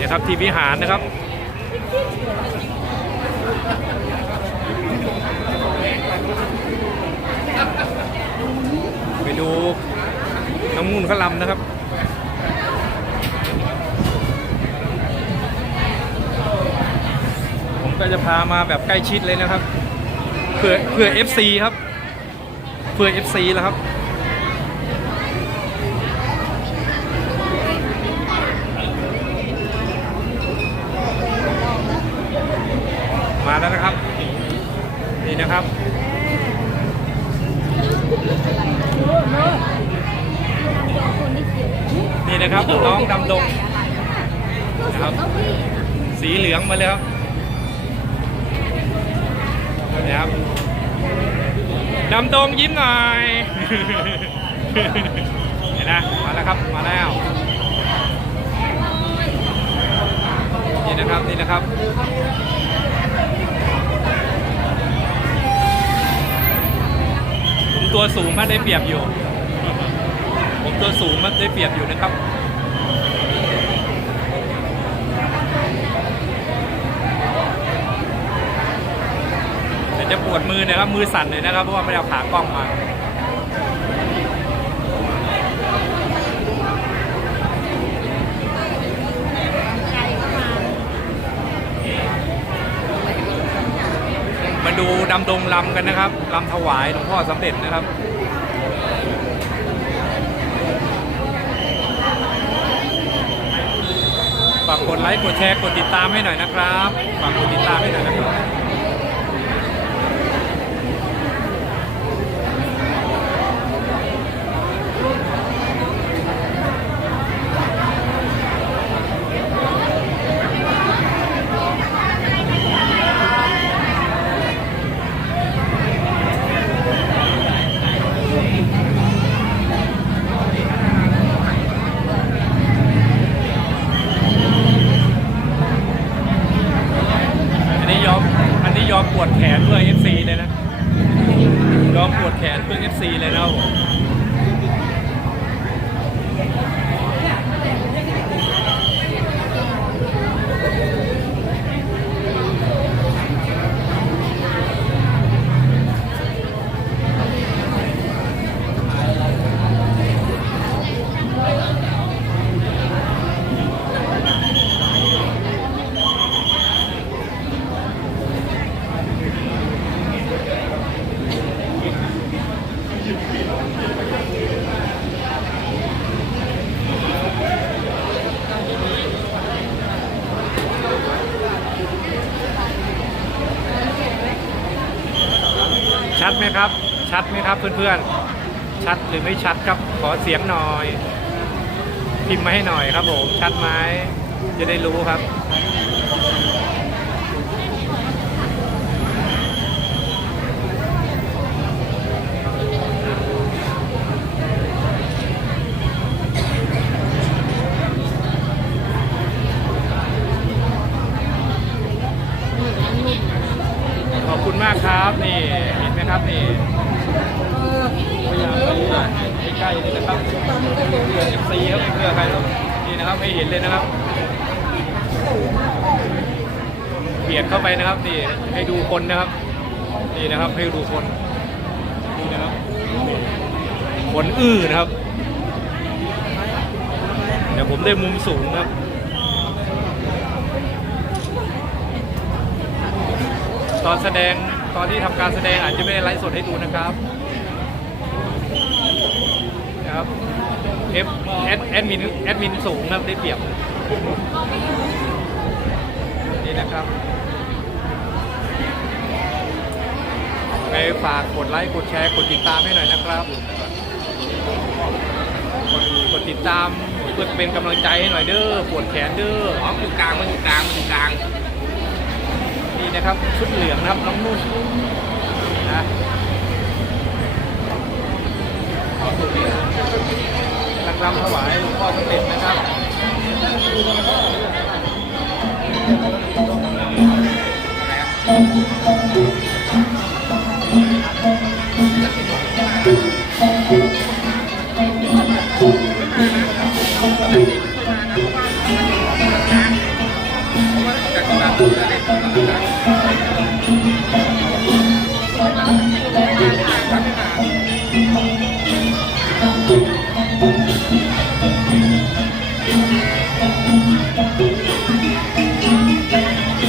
เนี่ยครับที่วิหารนะครับไปดูน้ำมูลขลำนะครับผมก็จะพามาแบบใกล้ชิดเลยนะครับเพื่อเพื่อ FC ครับเพื่อ FC แล้วครับ มาแล้ว นะครับนี่นะครับนี่นะครับน้องดำดงนะครับ สีเหลืองมาเลยครับนี่ครับดำดงยิ้มหน่อยเห็นนะมาแล้วครับมาแล้วนี่นะครับนี่นะครับ ตัวสูงมากได้เปรียบอยู่ ผมตัวสูงมันได้เปรียบอยู่นะครับแต่จะปวดมือนะครับมือสั่นเลยนะครับเพราะว่าไม่ได้เอาขากล้องมา ดูดำดงลำกันนะครับลำถวายหลวงพ่อสำเร็จนะครับฝากกดไลค์กดแชร์กดติดตามให้หน่อยนะครับฝากกดติดตามให้หน่อยนะครับ ยอมปวดแขนเพื่อเอฟซีเลยนะ ยอมปวดแขนเพื่อเอฟซีเลยนะ ชัดไหมครับ ชัดไหมครับเพื่อนๆ ชัดหรือไม่ชัดครับ ขอเสียงหน่อย พิมพ์มาให้หน่อยครับผม ชัดไหมจะได้รู้ครับขอบคุณมากครับ นี่เห็ นไหมครับนี่พยายามไปใกล้ๆนี่นะครับเพื่อเอฟซีครับไม่เพื่อใครครับนี่นะครับให้เห็นเลยนะครับเบียดเข้าไปนะครับนี่ให้ดูคนนะครับนี่นะครับให้ดูคนนี่นะครับคนอื้อนะครับเดี๋ยวผมได้มุมสูงครับตอนแสดง ตอนที่ทำการแสดงอาจจะไม่ได้ไลฟ์สดให้ดูนะครับนะครับเอฟแอดแอดมินแอดมินสูงนะครับได้เปรียบนี่นะครับไปฝากกดไลค์กดแชร์กดติดตามให้หน่อยนะครับกดกดติดตามเพื่อเป็นกำลังใจให้หน่อยเด้อปวดแขนเด้ออ๋ออยู่กลางมันอยู่กลางมันอยู่กลาง นี่นะครับชุดเหลืองนะครับน้องนุ่นนะรังรำถวายหลวงพ่อสมเด็จนะครับเ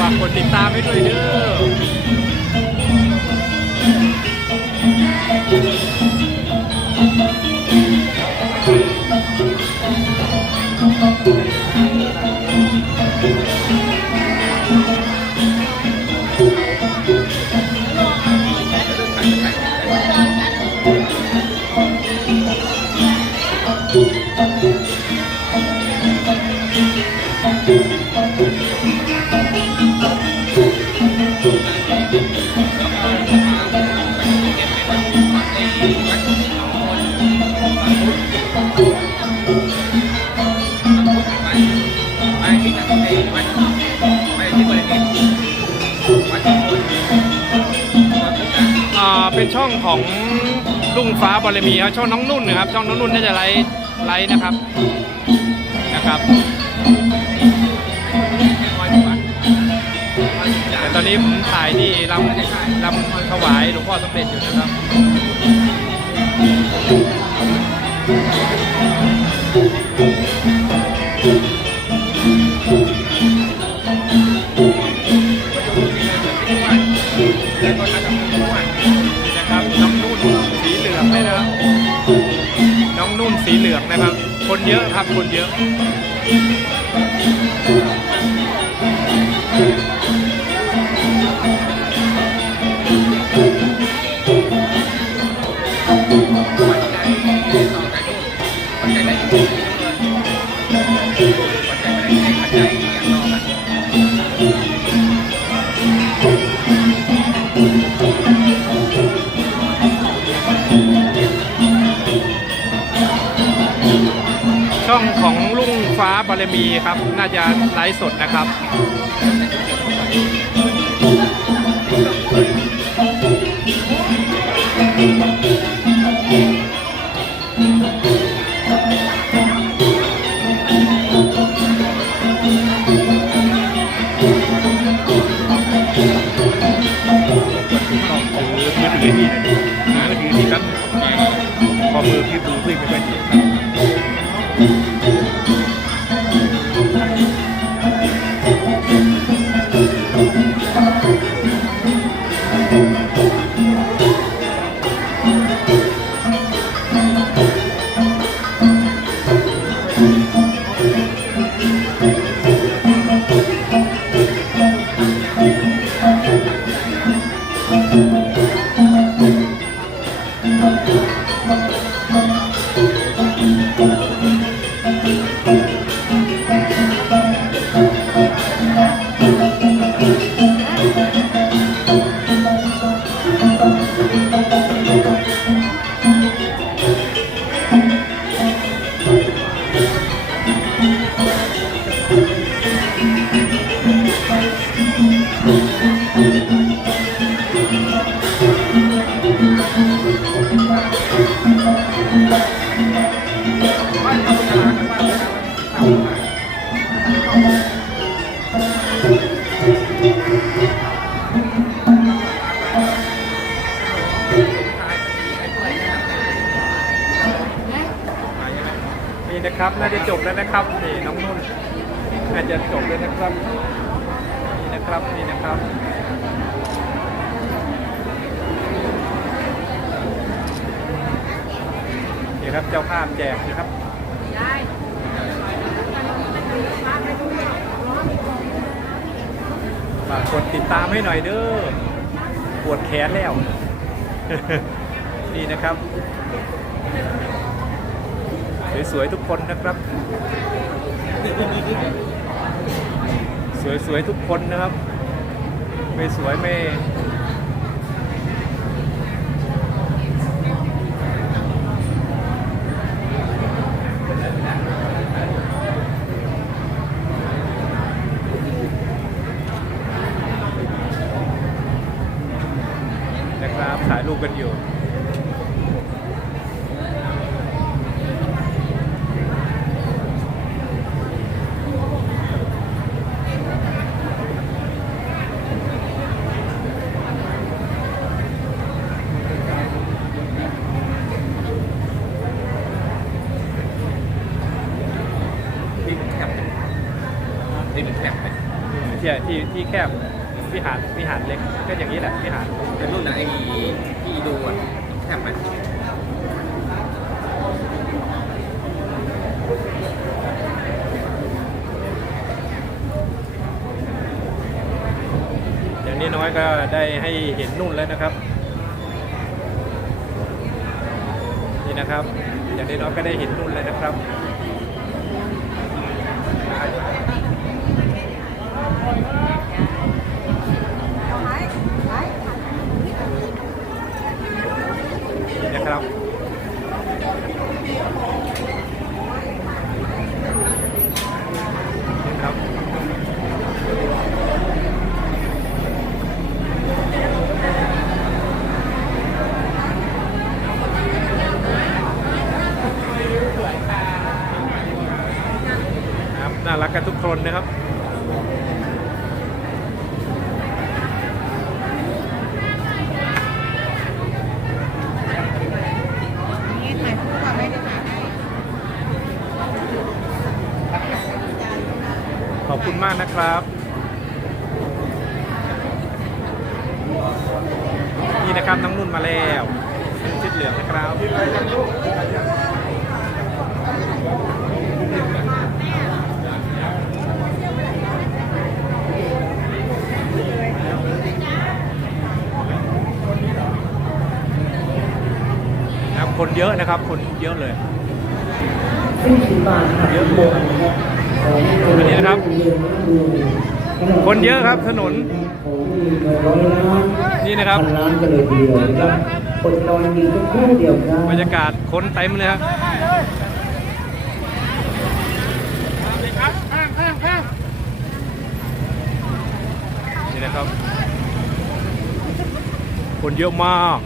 ฝากกดติดตามให้ด้วยเด้อ ของลุงฟ้าบารมีครับช่องน้องนุ่นนะครับ ช่องน้องนุ่นน่าจะไลฟ์ไลฟ์นะครับนะครับแต่ต่างตอนนี้ผมถ่ายที่ลำลำถวายหลวงพ่อสมเด็จอยู่นะครับ รับคนเยอะวัดใจต่อใจวัดใจไหนวัดใจไหนารมีครับ น่าจะไลฟ์สดนะครับต้องถือมือถือดีนะมือถือดีครับพอมือพี่ดูพี่ไม่ค่อยดีครับ น่าจะจบแล้วนะครับนี่น้องนุ่นน่าจะจบแล้วนะครับนี่นะครับนี่นะครับนี่ครับเจ้าภาพแจกนะครับฝากกดติดตามให้หน่อยเด้อปวดแขนแล้ว นี่นะครับ สวยๆทุกคนนะครับ สวยๆทุกคนนะครับ ไม่สวยไม่นะครับถ่ายรูปกันอยู่ ที่มันแคบไป ที่ที่ที่แคบวิหารวิหารเล็กก็อย่างนี้แหละวิหารเป็นรุ่นไอ้ที่ดูอะแคบไหมอย่างนี้น้อยก็ได้ให้เห็นนุ่นแล้วนะครับ นี่นะครับ อย่างนี้น้อยก็ได้เห็นนุ่นแล้วนะครับ นี่นะครับ นี่ครับ ครับน่ารักกันทุกคนนะครับ นี่ถ่ายคู่ก่อนไม่ได้ถ่ายให้ ขอบคุณมากนะครับ นี่นะครับน้องนุ่นมาแล้วชุดเหลืองนะครับนะครับคนเยอะนะครับ คนเยอะเลยเยอะเลยอันนี้นะครับ คนเยอะครับถนน นี่นะครับพันล้านกันเลยทีเดียวนะครับคนนอนมีสักครู่เดียวครับบรรยากาศคนเต็มเลยครับนี่นะครับ คนเยอะมาก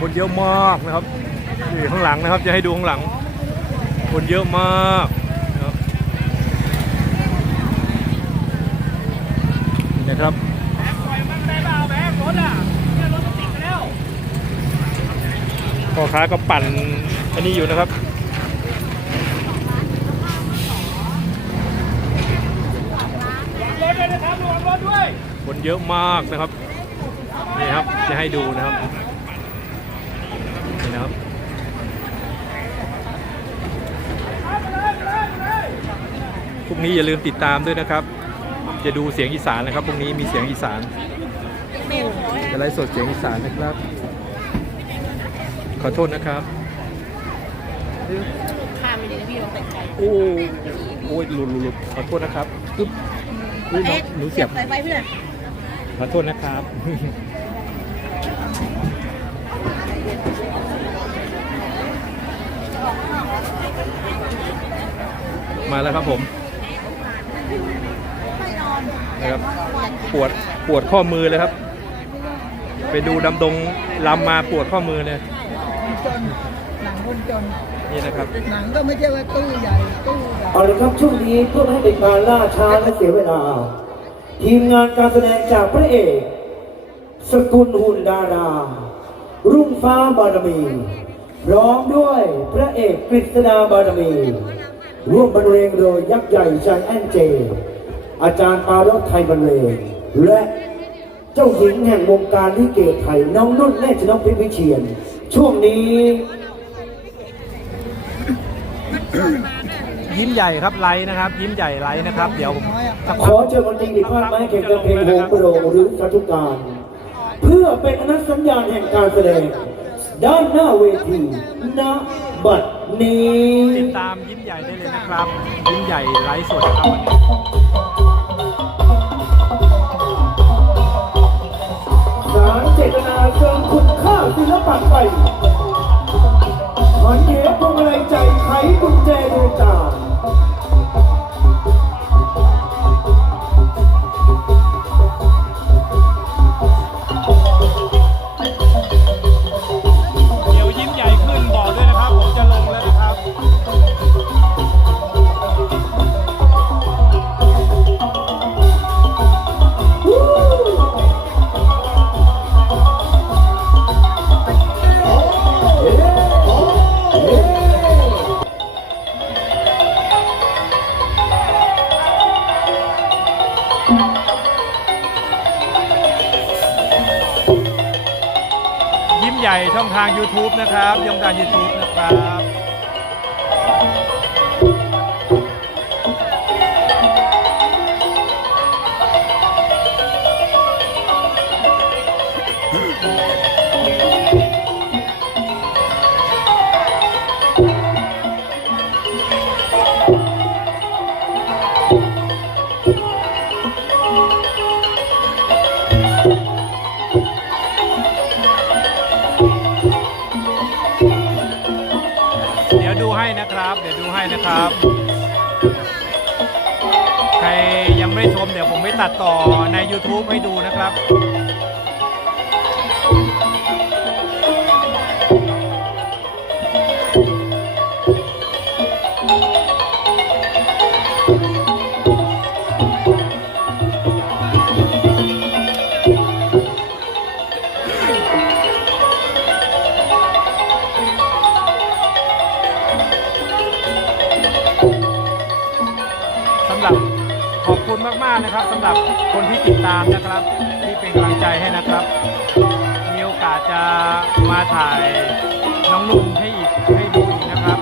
คนเยอะมากนะครับนี่ข้างหลังนะครับ จะให้ดูข้างหลัง คนเยอะมากนะครับนี่นะครับ พ่อค้าก็ปั่นอันนี้อยู่นะครับคนเยอะมากนะครับนี่ครับจะให้ดูนะครับนี่นะครับพรุ่งนี้อย่าลืมติดตามด้วยนะครับ จะดูเสียงอีสานนะครับพรุ่งนี้มีเสียงอีสานจะไลฟ์สดเสียงอีสานนะครับ ขอโทษนะครับข้ามไปเลยนะพี่เราแต่งใจโอ้โอ้ยหลุดหลุดหลุดขอโทษนะครับปึ๊บอุ๊ยน้องหนูเสียบใส่ไฟเพื่อนขอโทษนะครับ มาแล้วครับผมนะครับปวดปวดข้อมือเลยครับ ไปดูดำดงลำมาปวดข้อมือเลย จนหนังคนจนนี่นะครับหนังก็ไม่ใช่ว่าตู้ใหญ่ตู้ใหญ่เอาละครับช่วงนี้เพื่อไม่ให้เป็นการล่าช้าและเสียเวลา ทีมงานการแสดงจากพระเอกสกุลหุ่นดารา รุ่งฟ้าบารมีพร้อมด้วยพระเอกกฤษดาบารมี ร่วมบรรเลงโดยยักษ์ใหญ่ชันแอนเจ อาจารย์ปารถไทยบรรเลงและเจ้าหญิงแห่งวงการลิเกไทยน้องนุ่นแน่ชนกพิพิเชียน ช่วงนี้ ยิ้มใหญ่ครับไลท์นะครับ ยิ้มใหญ่ไลท์นะครับ เดี๋ยวผมสักขพัอกเชิญคนจริงอีกภาคไม้แข่งกันเพลงโฮมโปรหรือสาธุการ เพื่อเป็นอนัตสัญญาณแห่งการแสดง ด้านหน้าเวทีณบัดนี้ติดตามยิ้มใหญ่ได้เลยนะครับ ยิ้มใหญ่ไลฟ์สดครับวันนี้สารเจตนาเชิงคุณค่า ศิลปะไปหอนเหตุพวงมาลัยใจไขกุญแจดวงตา YouTube นะครับช่องทาง YouTube นะครับ นะครับ เดี๋ยวดูให้นะครับ ใครยังไม่ชมเดี๋ยวผมไปตัดต่อใน YouTube ให้ดูนะครับ หรับคนที่ติดตามนะครับ ที่เป็นกำลังใจให้นะครับ มีโอกาสจะมาถ่ายน้องนุ่นให้อีกให้ดูอีกนะครับ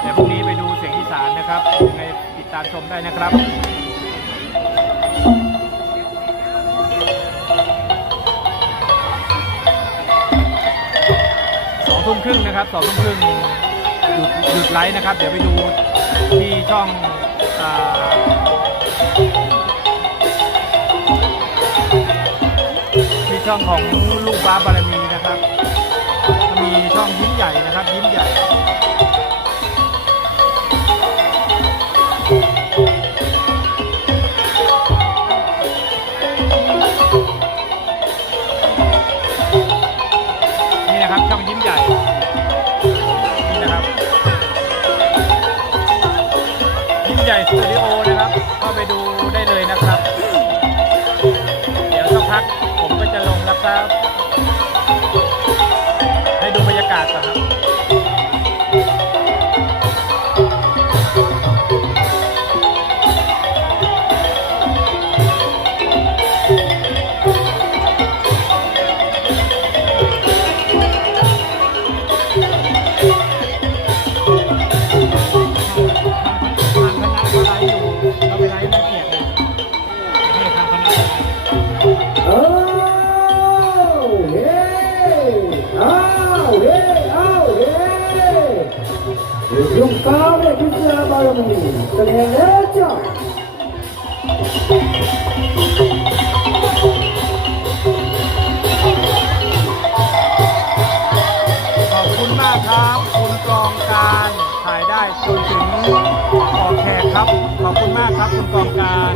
เดี๋ยวพรุ่งนี้ไปดูเสียงอีสานนะครับยังไงติดตามชมได้นะครับสองทุ่มครึ่งนะครับสองทุ่มครึ่งหยุดหยุดไลฟ์นะครับ เดี๋ยวไปดูที่ช่องอ่า ช่องของลูกฟ้าบารมีนะครับ มีช่องยิ้มใหญ่นะครับ ยิ้มใหญ่นี่นะครับช่องยิ้มใหญ่นี่นะครับยิ้มใหญ่สตูดิโอนะ ครับ ให้ดูบรรยากาศก่อนครับ มีแสดงแล้วจ้ะขอบคุณมากครับ คุณกองการถ่ายได้จนถึงออกแขกครับ ขอบคุณมากครับคุณกองการ